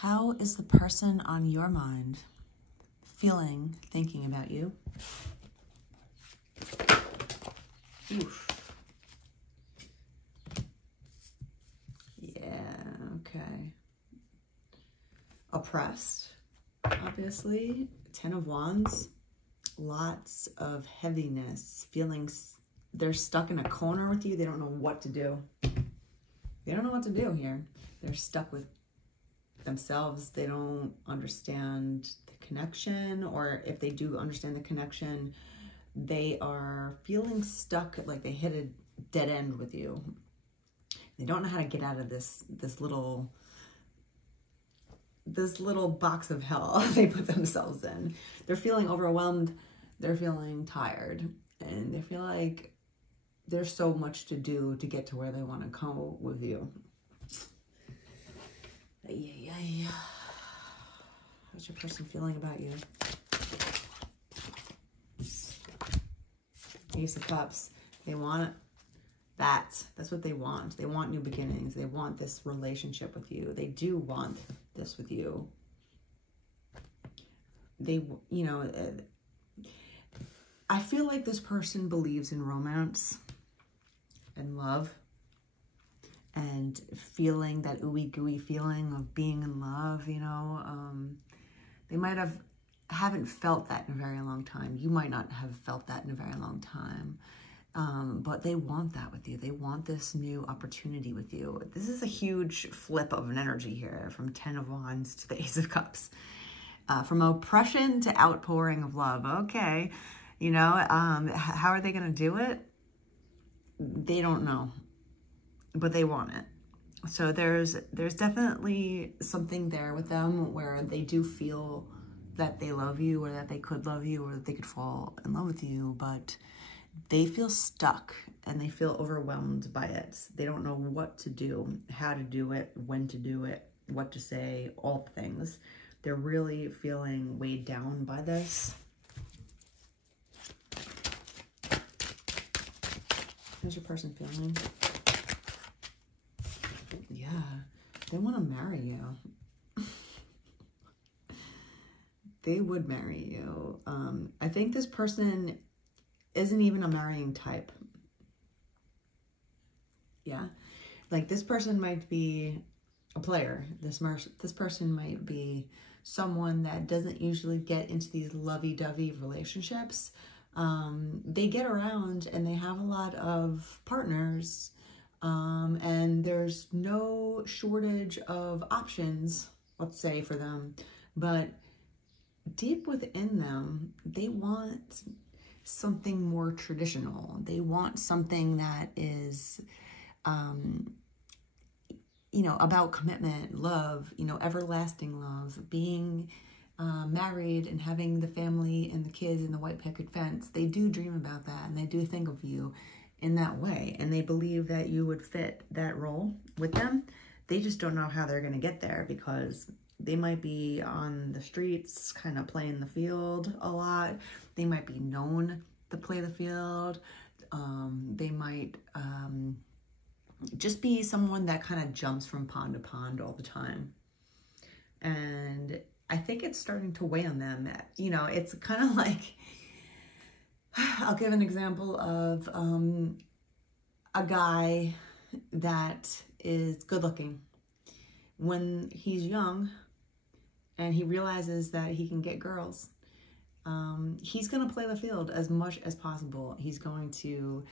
How is the person on your mind feeling, thinking about you? Oof. Yeah, okay. Oppressed, obviously. 10 of Wands. Lots of heaviness, feelings. They're stuck in a corner with you. They don't know what to do. They don't know what to do here. They're stuck with themselves. They don't understand the connection, or if they do understand the connection, they are feeling stuck, like they hit a dead end with you. They don't know how to get out of this little box of hell they put themselves in. They're feeling overwhelmed. They're feeling tired, and they feel like there's so much to do to get to where they want to go with you. Yeah. How's your person feeling about you? Ace of Cups. They want that. That's what they want. They want new beginnings. They want this relationship with you. They do want this with you. They, you know, I feel like this person believes in romance and love, and feeling that ooey gooey feeling of being in love, you know. They might haven't felt that in a very long time. You might not have felt that in a very long time. But they want that with you. They want this new opportunity with you. This is a huge flip of an energy here, from 10 of Wands to the Ace of Cups. From oppression to outpouring of love. Okay, you know, how are they going to do it? They don't know, but they want it. So there's definitely something there with them where they do feel that they love you, or that they could love you, or that they could fall in love with you, but they feel stuck and they feel overwhelmed by it. They don't know what to do, how to do it, when to do it, what to say, all things. They're really feeling weighed down by this. How's your person feeling? Yeah, they want to marry you. They would marry you. I think this person isn't even a marrying type. Yeah, like this person might be a player. This person might be someone that doesn't usually get into these lovey-dovey relationships. They get around and they have a lot of partners, and there's no shortage of options, let's say, for them. But deep within them, they want something more traditional. They want something that is, you know, about commitment, love, you know, everlasting love, being married and having the family and the kids and the white picket fence. They do dream about that, and they do think of you in that way, and they believe that you would fit that role with them. They just don't know how they're going to get there, because they might be on the streets kind of playing the field a lot. They might be known to play the field. They might just be someone that kind of jumps from pond to pond all the time. And I think it's starting to weigh on them. You know, it's kind of like, I'll give an example of a guy that is good looking. When he's young and he realizes that he can get girls, he's going to play the field as much as possible. He's going to,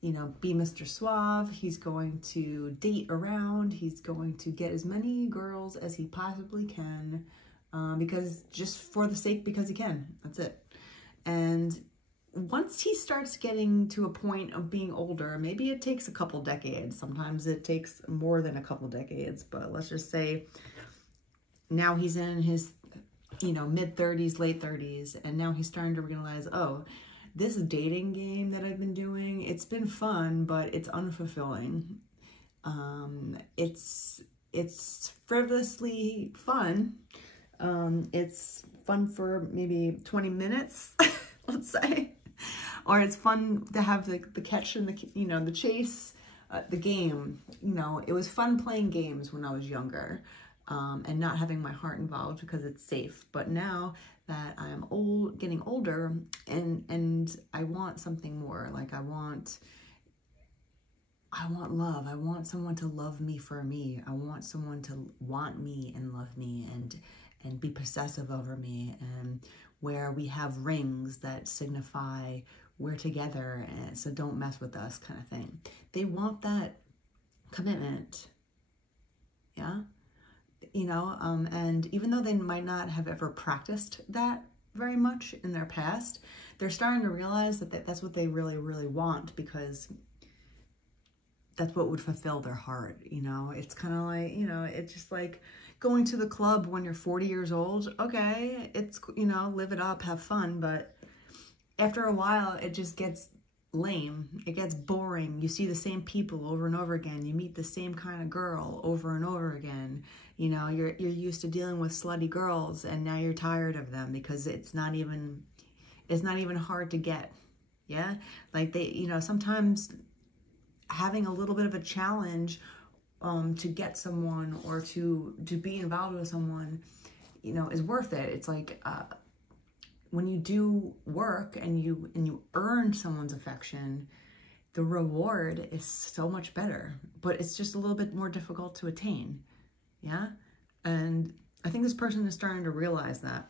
you know, be Mr. Suave. He's going to date around. He's going to get as many girls as he possibly can, because he can. That's it. And once he starts getting to a point of being older, maybe it takes a couple decades. Sometimes it takes more than a couple decades, but let's just say now he's in his, you know, mid-30s, late 30s, and now he's starting to realize, oh, this dating game that I've been doing, it's been fun, but it's unfulfilling. It's frivolously fun. It's fun for maybe 20 minutes, let's say. Or it's fun to have the catch and the, you know, the chase, the game. You know, it was fun playing games when I was younger. and not having my heart involved because it's safe. But now that I'm getting older, and I want something more. Like I want love. I want someone to love me for me. I want someone to want me and love me and be possessive over me, and where we have rings that signify we're together, and so don't mess with us kind of thing. They want that commitment. Yeah. You know, and even though they might not have ever practiced that very much in their past, they're starting to realize that that's what they really, really want, because that's what would fulfill their heart. You know, it's kind of like, you know, it's just like going to the club when you're 40 years old. Okay, it's, you know, live it up, have fun, but after a while, it just gets lame. It gets boring. You see the same people over and over again. You meet the same kind of girl over and over again. You know, you're used to dealing with slutty girls, and now you're tired of them because it's not even hard to get. Yeah, like they, you know, sometimes having a little bit of a challenge to get someone or to be involved with someone, you know, is worth it. It's like when you do work and you earn someone's affection, the reward is so much better, but it's just a little bit more difficult to attain. Yeah. And I think this person is starting to realize that.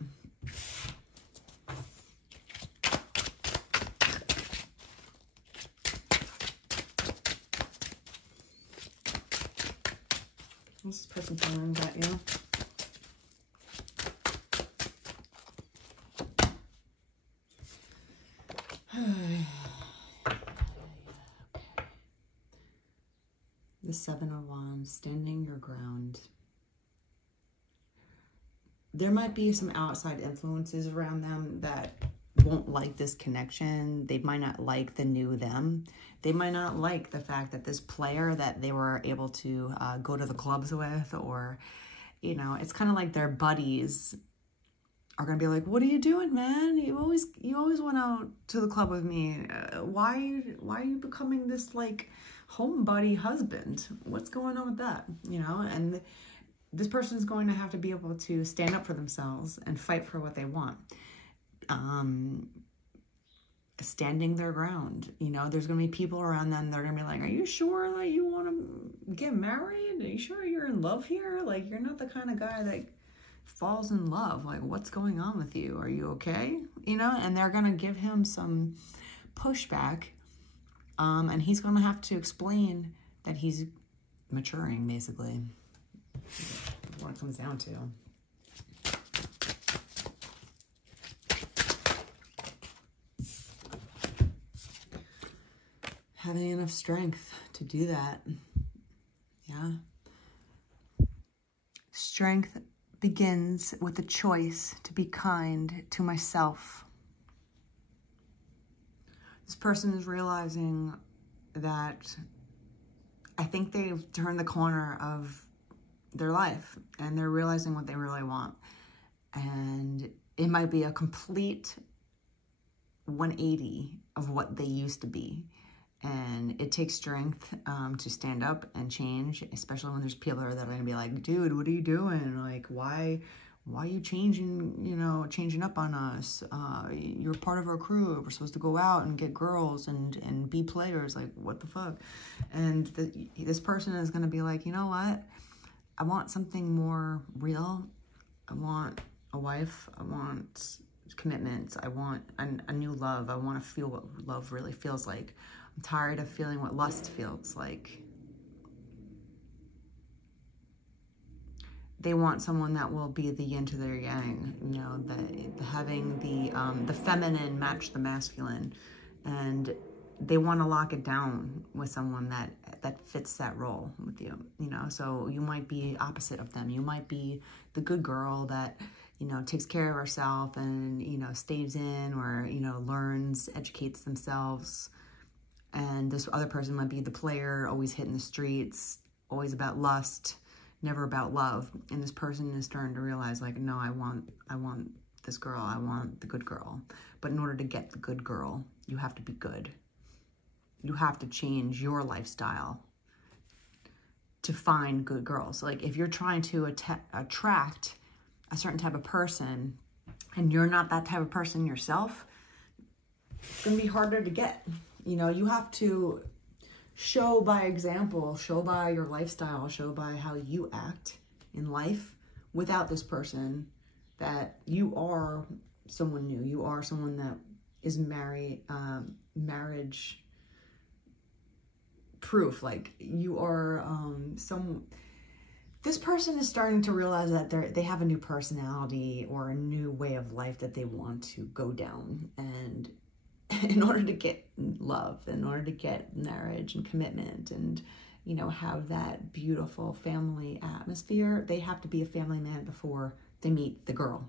What's this person telling about you? The Seven of Wands, standing your ground. There might be some outside influences around them that won't like this connection. They might not like the new them. They might not like the fact that this player that they were able to go to the clubs with, or, you know, it's kind of like their buddies are going to be like, what are you doing, man? You always went out to the club with me. Why are you becoming this like home buddy husband? What's going on with that? You know, and this person is going to have to be able to stand up for themselves and fight for what they want. Standing their ground. You know, there's going to be people around them that are going to be like, are you sure that you want to get married? Are you sure you're in love here? Like, you're not the kind of guy that falls in love. Like, what's going on with you? Are you okay? You know, and they're going to give him some pushback. And he's going to have to explain that he's maturing, basically. That's what it comes down to. Having enough strength to do that. Yeah. Strength begins with the choice to be kind to myself. This person is realizing that I think they've turned the corner of their life, and they're realizing what they really want. And it might be a complete 180 of what they used to be. And it takes strength to stand up and change, especially when there's people that are going to be like, dude, what are you doing? Like, why are you changing up on us? You're part of our crew. We're supposed to go out and get girls and be players. Like, what the fuck? And this person is going to be like, you know what? I want something more real. I want a wife. I want commitments. I want a new love. I want to feel what love really feels like. I'm tired of feeling what lust feels like. They want someone that will be the yin to their yang, you know, having the feminine match the masculine, and they want to lock it down with someone that fits that role with you, you know. So you might be opposite of them. You might be the good girl that, you know, takes care of herself and, you know, stays in, or, you know, learns, educates themselves. And this other person might be the player, always hitting the streets, always about lust, never about love. And this person is starting to realize, like, no, I want this girl. I want the good girl. But in order to get the good girl, you have to be good. You have to change your lifestyle to find good girls. Like if you're trying to attract a certain type of person and you're not that type of person yourself, it's going to be harder to get. You know, you have to show by example, show by your lifestyle, show by how you act in life without this person that you are someone new. You are someone that is married, marriage proof. Like you are this person is starting to realize that they have a new personality or a new way of life that they want to go down. And in order to get love, in order to get marriage and commitment and, you know, have that beautiful family atmosphere, they have to be a family man before they meet the girl.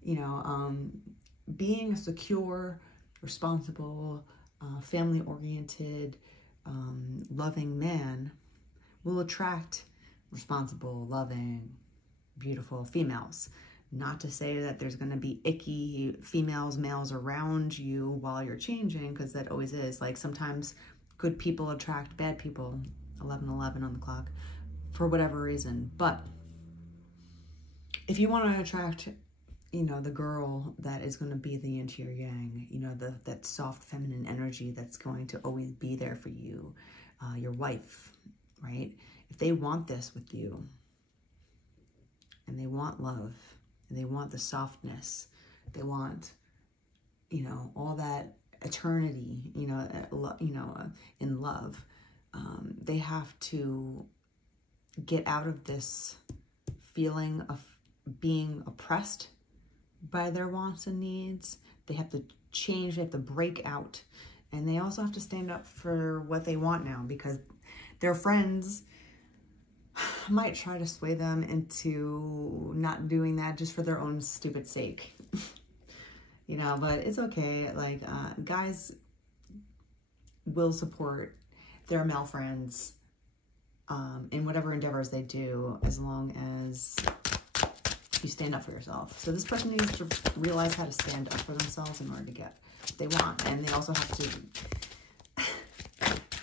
You know, being a secure, responsible, family-oriented, loving man will attract responsible, loving, beautiful females. Not to say that there's going to be icky males around you while you're changing, because that always is. Like sometimes good people attract bad people, 11:11 on the clock, for whatever reason. But if you want to attract, you know, the girl that is going to be the yin to your yang, you know, that soft feminine energy that's going to always be there for you, your wife, right? If they want this with you, and they want love, and they want the softness, they want, you know, all that eternity, you know, in love, they have to get out of this feeling of being oppressed by their wants and needs. They have to change, they have to break out, and they also have to stand up for what they want now, because their friends might try to sway them into not doing that just for their own stupid sake. You know, but it's okay. Like, guys will support their male friends in whatever endeavors they do, as long as you stand up for yourself. So this person needs to realize how to stand up for themselves in order to get what they want. And they also have to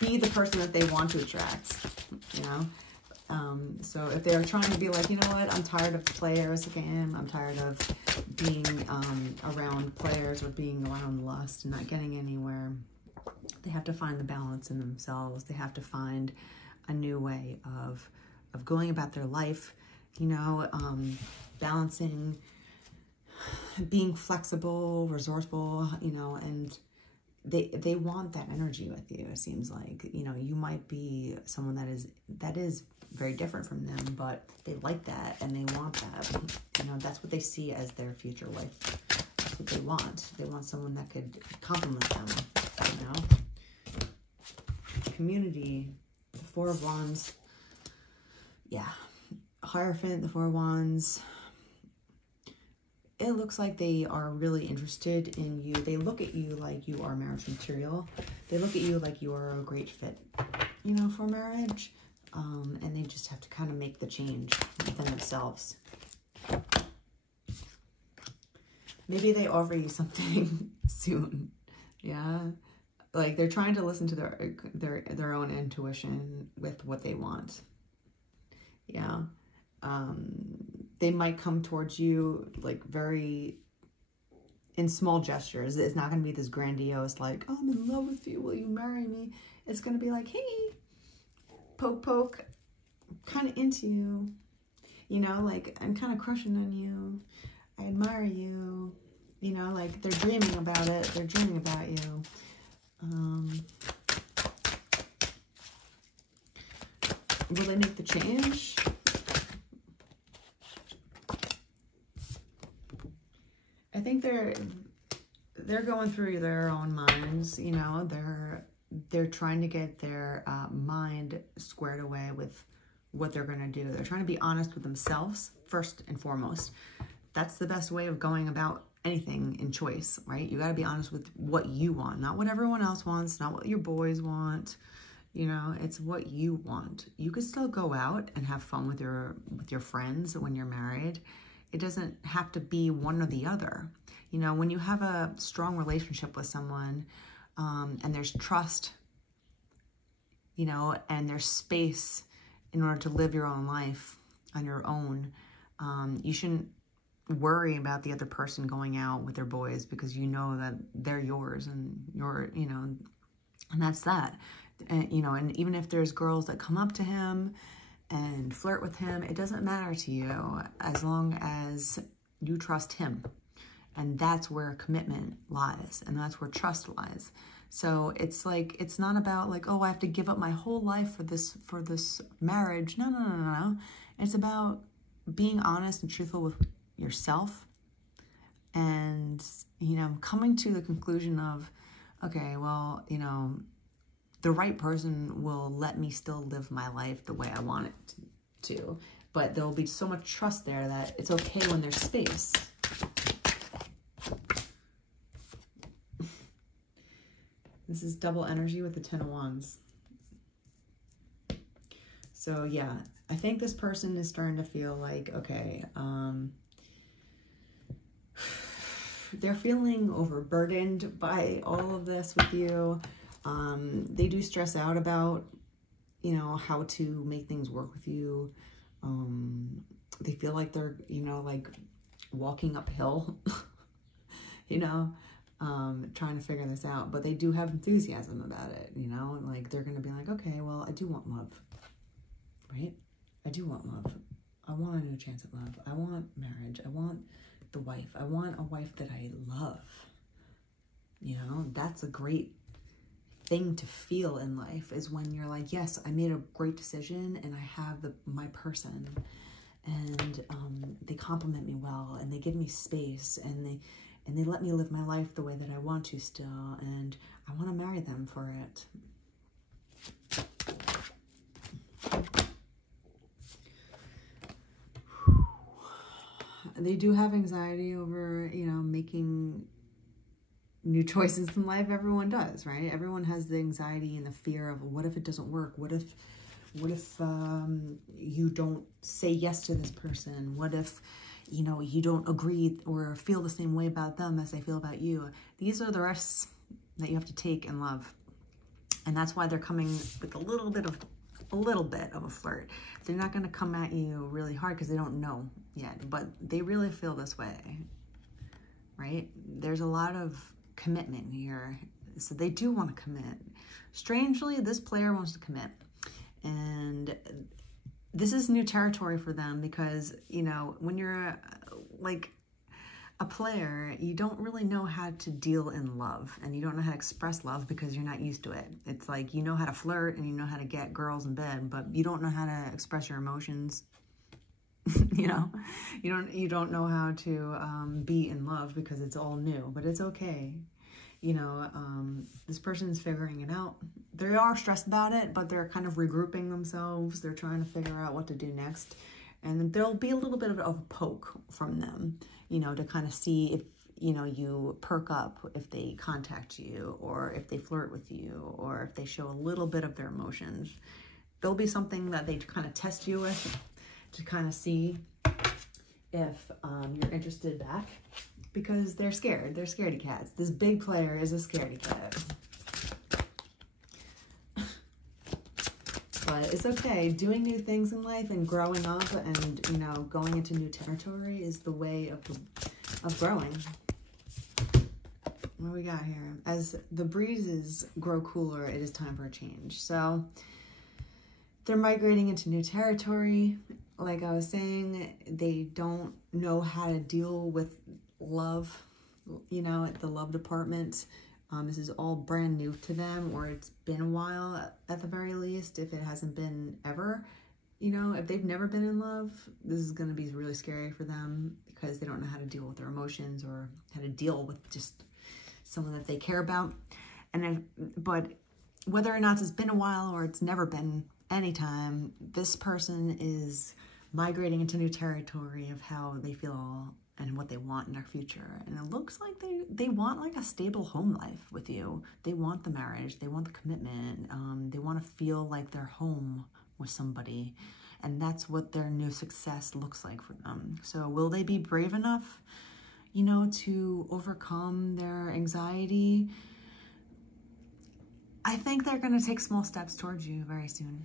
be the person that they want to attract, you know? So if they're trying to be like, you know what, I'm tired of players again, I'm tired of being around players or being around lust and not getting anywhere, they have to find the balance in themselves. They have to find a new way of going about their life, you know, balancing, being flexible, resourceful, you know, and they want that energy with you. It seems like, you know, you might be someone that is very different from them, but they like that and they want that. You know, that's what they see as their future life. That's what they want. They want someone that could complement them, you know. Community, the Four of Wands. Yeah. Hierophant, the Four of Wands. It looks like they are really interested in you. They look at you like you are marriage material. They look at you like you are a great fit, you know, for marriage. And they just have to kind of make the change within themselves. Maybe they offer you something soon. Yeah. Like they're trying to listen to their own intuition with what they want. Yeah. They might come towards you like very in small gestures. It's not going to be this grandiose, like, oh, I'm in love with you, will you marry me? It's going to be like, hey, poke, poke, kind of into you, you know, like, I'm kind of crushing on you, I admire you, you know, like, they're dreaming about it, they're dreaming about you. Will they make the change? I think they're going through their own minds, you know, they're trying to get their mind squared away with what they're going to do. They're trying to be honest with themselves first and foremost. That's the best way of going about anything in choice, right? You got to be honest with what you want, not what everyone else wants, not what your boys want. You know, it's what you want. You could still go out and have fun with your friends when you're married. It doesn't have to be one or the other. You know, when you have a strong relationship with someone, and there's trust, you know, and there's space, in order to live your own life on your own, you shouldn't worry about the other person going out with their boys, because you know that they're yours and you're, you know, and that's that. And, you know, and even if there's girls that come up to him and flirt with him, it doesn't matter to you as long as you trust him. And that's where commitment lies, and that's where trust lies. So it's like, it's not about like, oh, I have to give up my whole life for this marriage. No, no, no, no, no. It's about being honest and truthful with yourself, and, you know, coming to the conclusion of, okay, well, you know, the right person will let me still live my life the way I want it to, but there'll be so much trust there that it's okay when there's space. This is double energy with the 10 of Wands. So yeah, I think this person is starting to feel like, okay, they're feeling overburdened by all of this with you. They do stress out about, you know, how to make things work with you. They feel like they're, you know, like walking uphill, you know, trying to figure this out, but they do have enthusiasm about it, you know, like they're going to be like, okay, well, I do want love, right? I do want love. I want a new chance at love. I want marriage. I want the wife. I want a wife that I love. You know, that's a great thing to feel in life, is when you're like, yes, I made a great decision and I have my person, and they compliment me well, and they give me space, and they let me live my life the way that I want to still, and I want to marry them for it. They do have anxiety over, you know, making new choices in life. Everyone does, right? Everyone has the anxiety and the fear of, what if it doesn't work? What if you don't say yes to this person? What if, you know, you don't agree or feel the same way about them as they feel about you? These are the risks that you have to take in love. And that's why they're coming with a little bit of a flirt. They're not going to come at you really hard because they don't know yet, but they really feel this way, right? There's a lot of commitment here. So they do want to commit. Strangely, this player wants to commit. And this is new territory for them, because, you know, when you're like a player, you don't really know how to deal in love, and you don't know how to express love because you're not used to it. It's like, you know how to flirt and you know how to get girls in bed, but you don't know how to express your emotions. You know, you don't know how to be in love because it's all new, but it's okay. You know, this person is figuring it out. They are stressed about it, but they're kind of regrouping themselves. They're trying to figure out what to do next. And there'll be a little bit of a poke from them, you know, to kind of see if, you know, you perk up if they contact you, or if they flirt with you, or if they show a little bit of their emotions. There'll be something that they kind of test you with to kind of see if you're interested back, because they're scared. They're scaredy cats. This big player is a scaredy cat. But it's okay. Doing new things in life and growing up and, you know, going into new territory is the way of growing. What do we got here? As the breezes grow cooler, it is time for a change. So they're migrating into new territory. Like I was saying, they don't know how to deal with love, you know, at the love department. This is all brand new to them, or it's been a while at the very least, if it hasn't been ever. You know, if they've never been in love, this is going to be really scary for them, because they don't know how to deal with their emotions or how to deal with just someone that they care about. But whether or not it's been a while or it's never been any time, this person is migrating into new territory of how they feel and what they want in their future. And it looks like they want like a stable home life with you. They want the marriage. They want the commitment. They want to feel like they're home with somebody. And that's what their new success looks like for them. So will they be brave enough, you know, to overcome their anxiety? I think they're going to take small steps towards you very soon.